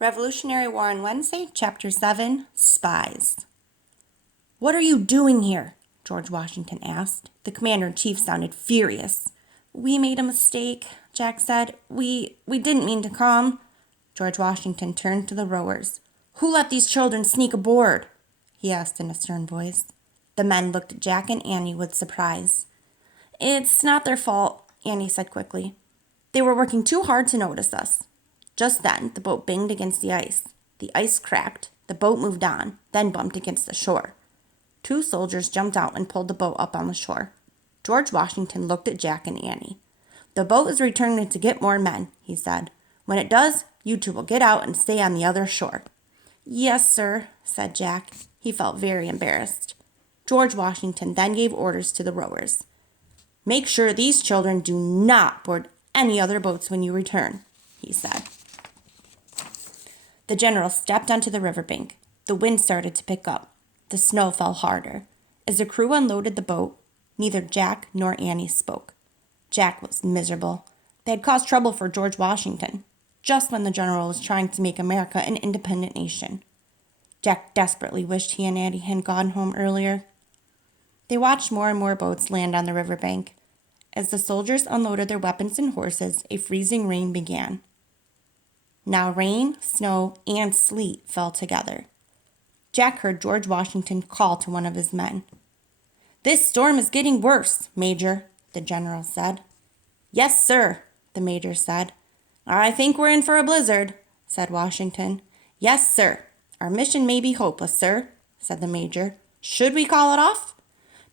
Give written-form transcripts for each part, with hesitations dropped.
Revolutionary War on Wednesday, Chapter 7, Spies. "What are you doing here?" George Washington asked. The commander-in-chief sounded furious. "We made a mistake," Jack said. We didn't mean to come." George Washington turned to the rowers. "Who let these children sneak aboard?" he asked in a stern voice. The men looked at Jack and Annie with surprise. "It's not their fault," Annie said quickly. "They were working too hard to notice us." Just then, the boat banged against the ice. The ice cracked, the boat moved on, then bumped against the shore. Two soldiers jumped out and pulled the boat up on the shore. George Washington looked at Jack and Annie. "The boat is returning to get more men," he said. "When it does, you two will get out and stay on the other shore." "Yes, sir," said Jack. He felt very embarrassed. George Washington then gave orders to the rowers. "Make sure these children do not board any other boats when you return," he said. The general stepped onto the riverbank. The wind started to pick up. The snow fell harder. As the crew unloaded the boat, neither Jack nor Annie spoke. Jack was miserable. They had caused trouble for George Washington, just when the general was trying to make America an independent nation. Jack desperately wished he and Annie had gone home earlier. They watched more and more boats land on the riverbank. As the soldiers unloaded their weapons and horses, a freezing rain began. Now rain, snow, and sleet fell together. Jack heard George Washington call to one of his men. "This storm is getting worse, Major," the general said. "Yes, sir," the major said. "I think we're in for a blizzard," said Washington. "Yes, sir. Our mission may be hopeless, sir," said the major. "Should we call it off?"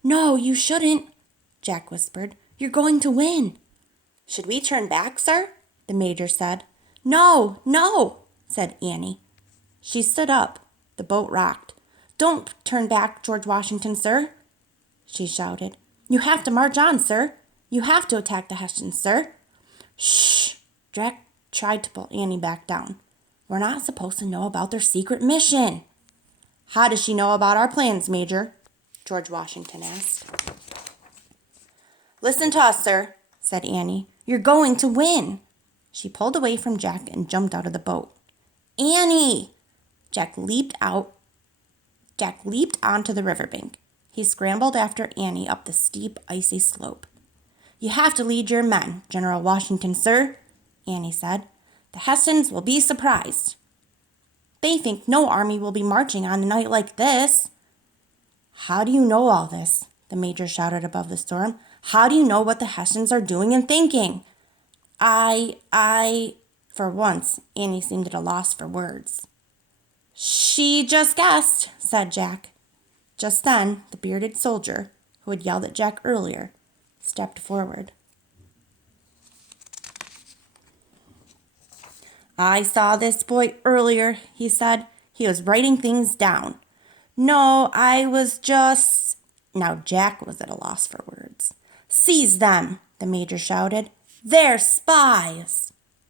"No, you shouldn't," Jack whispered. "You're going to win." "Should we turn back, sir?" the major said. "No, no," said Annie. She stood up. The boat rocked. "Don't turn back, George Washington, sir," she shouted. "You have to march on, sir. You have to attack the Hessians, sir." "Shh!" Jack tried to pull Annie back down. "We're not supposed to know about their secret mission." "How does she know about our plans, Major?" George Washington asked. "Listen to us, sir," said Annie. "You're going to win." She pulled away from Jack and jumped out of the boat. "Annie!" Jack leaped onto the riverbank. He scrambled after Annie up the steep, icy slope. "You have to lead your men, General Washington, sir," Annie said. "The Hessians will be surprised. They think no army will be marching on a night like this." "How do you know all this?" the major shouted above the storm. "How do you know what the Hessians are doing and thinking?" For once, Annie seemed at a loss for words. "She just guessed," said Jack. Just then, the bearded soldier, who had yelled at Jack earlier, stepped forward. "I saw this boy earlier," he said. "He was writing things down. No, I was just—" Now Jack was at a loss for words. "Seize them!" the major shouted. "They're spies!"